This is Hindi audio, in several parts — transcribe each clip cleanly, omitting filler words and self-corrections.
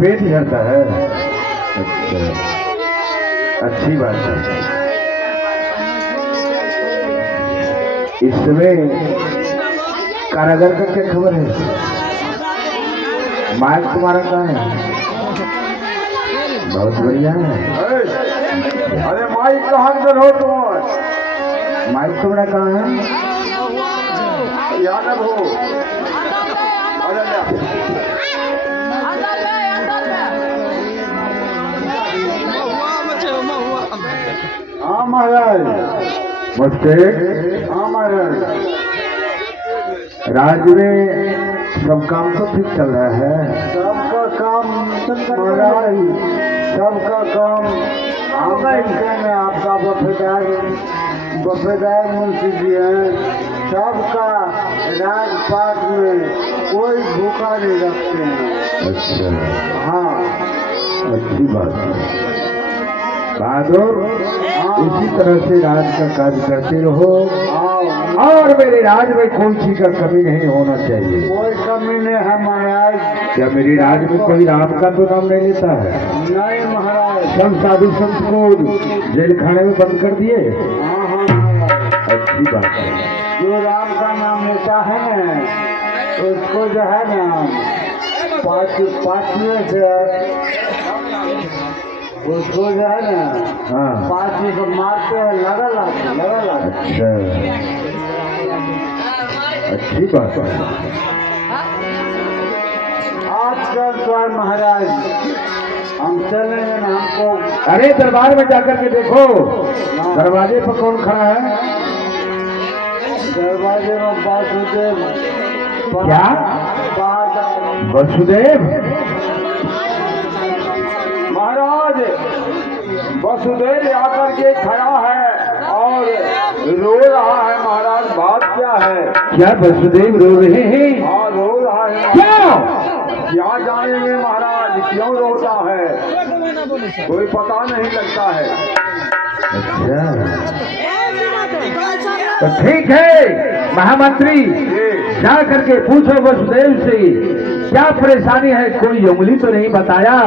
पेट झड़ता है? अच्छा, अच्छी बात है। इस समय कारागार का क्या खबर है? माइक तुम्हारा कहाँ है? बहुत बढ़िया है। अरे माइक कहाँ से हो तुम? माइक तुम्हारा कहाँ है? यादव हो? हाँ महाराज। मुझसे हाँ महाराज। राज्य में सब काम तो ठीक चल रहा है? सबका काम महाराज, सबका काम में आपका बफेदार मुंशी जी हैं। सबका राजपाट में कोई भूखा नहीं रखते हैं। अच्छा, हाँ अच्छी बात है। बहादुर, इसी तरह से राज का कार्य करते रहो और मेरे राज में कोई चीज का कमी नहीं होना चाहिए। कोई कमी नहीं है महाराज। क्या मेरे राज में कोई राम का तो नाम नहीं लेता है? नहीं महाराज। सब साधु संत को जेल खाने में बंद कर दिए। हाँ हाँ महाराज। अच्छी बात है। जो राम का नाम लेता है ना, उसको जो है ना पाँचवें से उसको जो है ना, हाँ, पाँचवें को मारते हैं, लगा लाते। अच्छा, अच्छी बात है। आजकल तो है महाराज, हम चलेंगे ना हमको। अरे दरबार में जाकर के देखो, दरवाजे पर कौन खड़ा है? दरवाजे में वासुदेव। क्या? वसुदेव? महाराज वसुदेव आकर के खड़ा है और रो रहा है महाराज। बात क्या है? क्या वसुदेव रो रहे हैं? हाँ रो रहा है। क्या जानेंगे महाराज क्यों रोता है? कोई पता नहीं लगता है। अच्छा, तो ठीक है महामंत्री, जा करके पूछो वसुदेव से क्या परेशानी है। कोई उंगली तो नहीं बताया,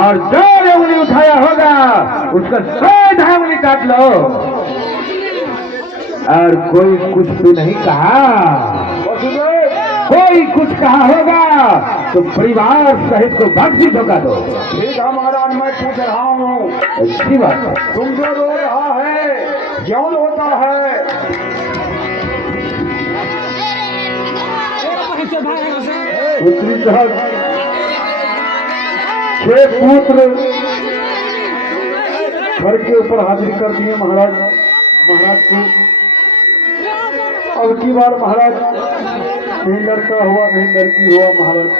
और जो उंगली उठाया होगा उसका 100 उंगली काट लो। और कोई कुछ भी नहीं कहा, कोई कुछ कहा होगा तो परिवार सहित को बख्शी धोखा दो। ठीक है महाराज, मैं पूछ रहा हूँ। अच्छी बात है। तुम जो रो रहा है क्यों रोता है? पुत्री साहब, 6 पुत्र घर के ऊपर हाजिर कर दिए महाराज को। अब की बार महाराज नहीं लड़का हुआ नहीं लड़की हुआ महाराज।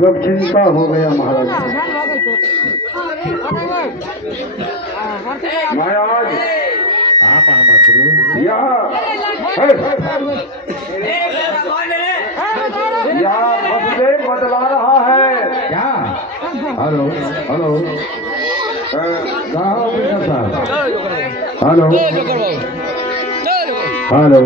गप चिंता हो गया महाराज। महाराज हाँ महामंत्री, यहाँ वसुदेव बदला रहा है। क्या? हेलो हेलो, कहाँ हो कृष्ण साहब? हेलो हेलो हम हेलो।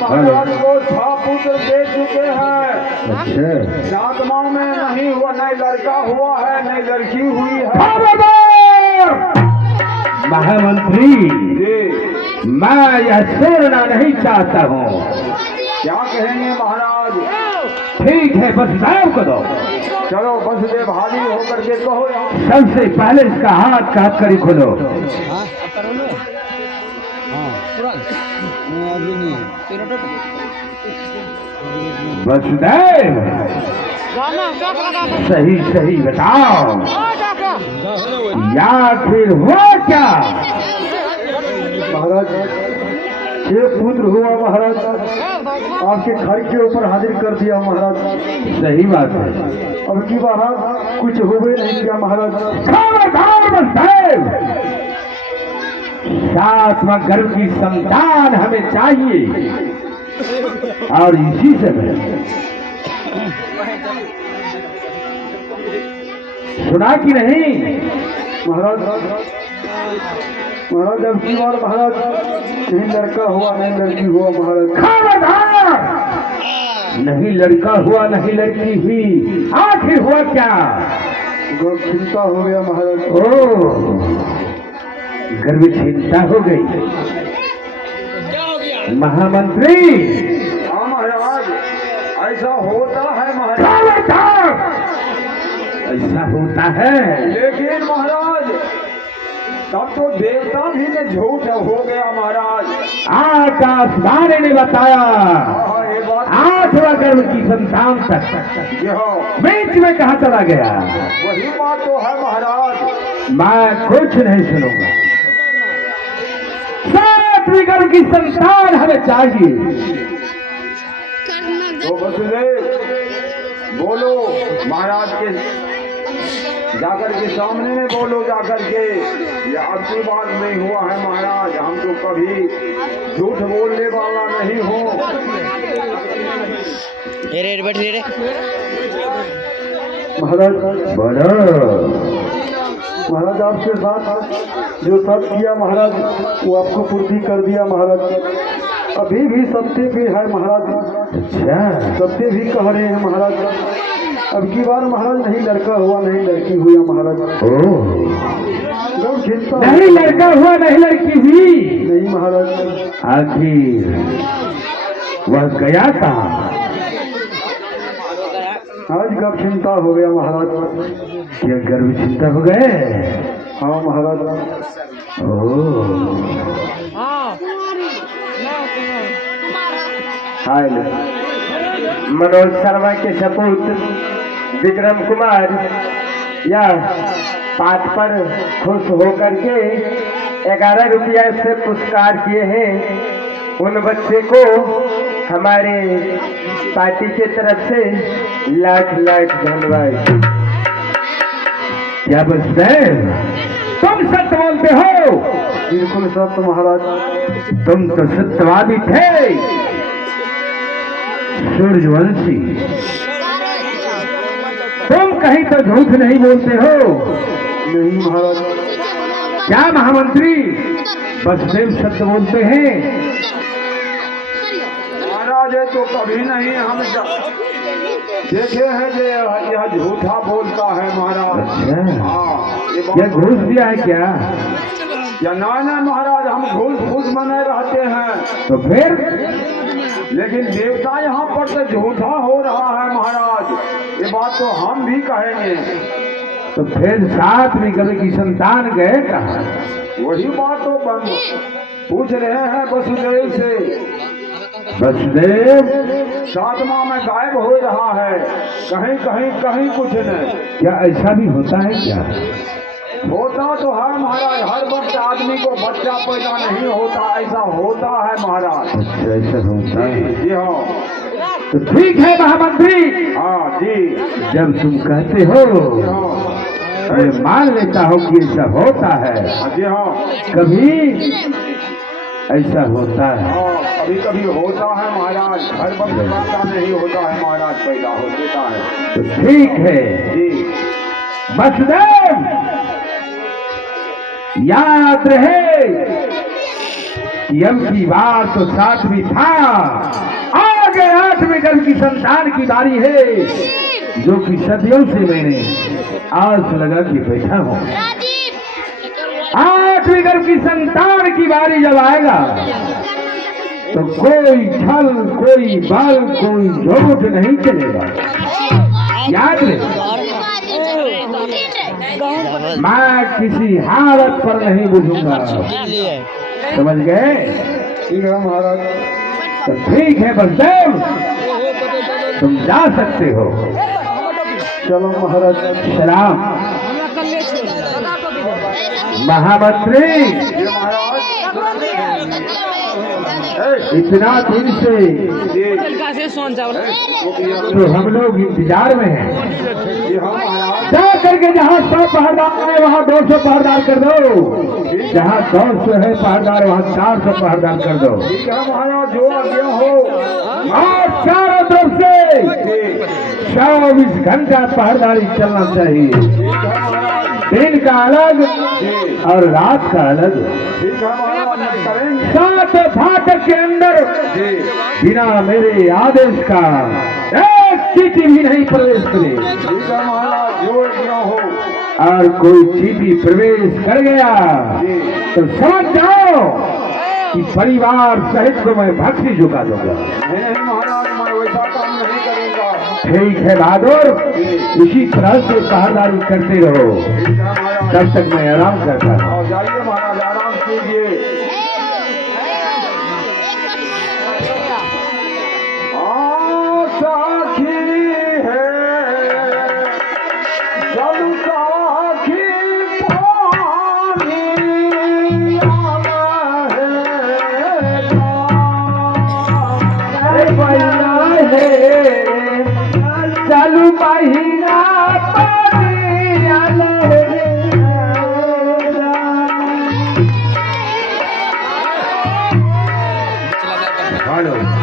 महाराज को 6 पुत्र दे चुके हैं। अच्छा, 7वां में नहीं हुआ, नहीं लड़का हुआ है नहीं लड़की हुई है। महामंत्री जी मैं यह सुनना नहीं चाहता हूँ। क्या कहेंगे महाराज? ठीक है, बस नाम को दो। चलो वसुदेव हाजिर होकर के कहो। सबसे पहले इसका हाथ काट कर ही खोलो। वसुदेव सही सही बताओ, या फिर हुआ क्या? महाराज 6 पुत्र हुआ महाराज, आपके घर के ऊपर हाजिर कर दिया महाराज। सही बात है। अब की बार कुछ हुए नहीं किया महाराज। खबरदार वसुदेव, 7वां गर्भ की संतान हमें चाहिए और इसी से सुना कि नहीं महाराज? महाराज अब की बार महाराज नहीं लड़का हुआ नहीं लड़की हुआ महाराज। खबरदार! नहीं लड़का हुआ नहीं लड़की हुई, आखिर हुआ क्या? गर्भ चिंता हो गया महाराज। ओ, गर्भ चिंता हो गई। महामंत्री, हाँ महाराज, ऐसा होता है महाराज। खबरदार! ऐसा होता है, लेकिन महाराज तब तो देवता भी ने झूठ हो गया महाराज। आकाशवाणी ने बताया हाँ, ये बात 8वां गर्भ की संतान तक ये हो, बीच में कहा चला गया। वही बात तो है महाराज। मैं कुछ नहीं सुनूंगा। 7वीं गर्भ की संतान हमें चाहिए। तो वसुदेव बोलो महाराज के जाकर के सामने में बोलो, जाकर के ये आपकी बात नहीं हुआ है महाराज। हम तो कभी झूठ बोलने वाला नहीं हो। महाराज बोलो। महाराज आपके साथ जो सब किया महाराज वो आपको पूर्ति कर दिया महाराज। अभी भी सत्य भी है महाराज। अच्छा, सत्य भी कह रहे हैं महाराज। अब की बार महाराज नहीं लड़का हुआ नहीं लड़की हुई महाराज। ओ, जब चिंता नहीं लड़का हुआ नहीं लड़की हुई, नहीं महाराज। आखिर वह गया कहाँ? आज कब चिंता हो गया महाराज। क्या गर्भ चिंता हो गए? हाँ महाराज। ओ, हाय मनोज शर्मा के सपूत विक्रम कुमार या पाठ पर खुश होकर के 11 रुपया से पुरस्कार किए हैं। उन बच्चे को हमारे पार्टी के तरफ से लाख लाख धन्यवाद। क्या बसदेव, तुम सत्य बोलते हो? बिल्कुल सत्य महाराज। तुम तो सत्यवादी थे, सूर्यवंशी। तुम कहीं तो झूठ नहीं बोलते हो। नहीं महाराज। क्या महामंत्री बसदेव सत्य बोलते हैं? महाराज ये तो कभी नहीं हम देखे हैं कि यह झूठा बोलता है महाराज। अच्छा, हाँ ये क्या बात घूस दिया है क्या? या ना महाराज, हम घूस मने रहते हैं। तो फिर लेकिन देवता यहाँ पर तो झूठा हो रहा है महाराज। ये बात तो हम भी कहेंगे। तो फिर 7वीं गर्भ की संतान गए कहाँ? वही बात तो पूछ रहे हैं वसुदेव से। वसुदेव 7वां में गायब हो रहा है, कहीं कहीं कहीं कुछ नहीं। क्या ऐसा भी होता है क्या? होता तो है महाराज, हर वक्त आदमी को बच्चा पैदा नहीं होता, ऐसा होता है महाराज। अच्छा, ऐसा होता है। जी हाँ। तो ठीक है महामंत्री, हाँ जी। जब तुम कहते हो जी हाँ। मैं मान लेता हूँ कि ऐसा होता है। जी हाँ। कभी ऐसा होता है। हाँ कभी कभी होता है महाराज, हर वक्त बच्चा नहीं होता है महाराज, पैदा हो देता है। तो ठीक है जी। वसुदेव, याद रहे कि अब की बार तो 7वीं था, आगे 8वीं गर्भ की संतान की बारी है, जो कि सदियों से मैंने आस लगा के बैठा हूँ। 8वीं गर्भ की संतान की बारी जब आएगा तो कोई छल, कोई बल, कोई झूठ नहीं चलेगा। याद रहे, मैं किसी हालत पर नहीं बुझूंगा। समझ गए? ठीक है महाराज। तो ठीक है बलदेव, तुम जा सकते हो। चलो महाराज। सलाम। महामंत्री, जी महाराज। इतना दिन से तो हम लोग इंतजार में हैं। जी हाँ महाराज। जा करके जहाँ 100 पहरदार है वहाँ 200 पहरदार कर दो, जहाँ 200 है पहरदार वहाँ 400 पहरदार कर दो। ठीक है महाराज, जो आज्ञा हो। और चारों तरफ से 24 घंटा पहरदारी चलना चाहिए। ठीक है महाराज। दिन का अलग जी और रात का अलग। ठीक है महाराज नहीं करेंगे। 7 फाटक के अंदर जी बिना मेरे आदेश का एक चीटी भी नहीं प्रवेश करे। ठीक है महाराज जो क्यों हो। और कोई चीटी प्रवेश कर गया जी तो समझ जाओ कि परिवार सहित को मैं भक्ति झुका दूंगा। नहीं महाराज मैं वैसा काम नहीं करूँगा। ठीक है बहादुर, इसी तरह से पहरेदारी करते रहो, ठीक है महाराज। तब तक मैं आराम करता हूँ। और जाइए महाराज आराम कीजिए। साखी है जब साखी पानी आना है चालू महीना पानी आने हेलो।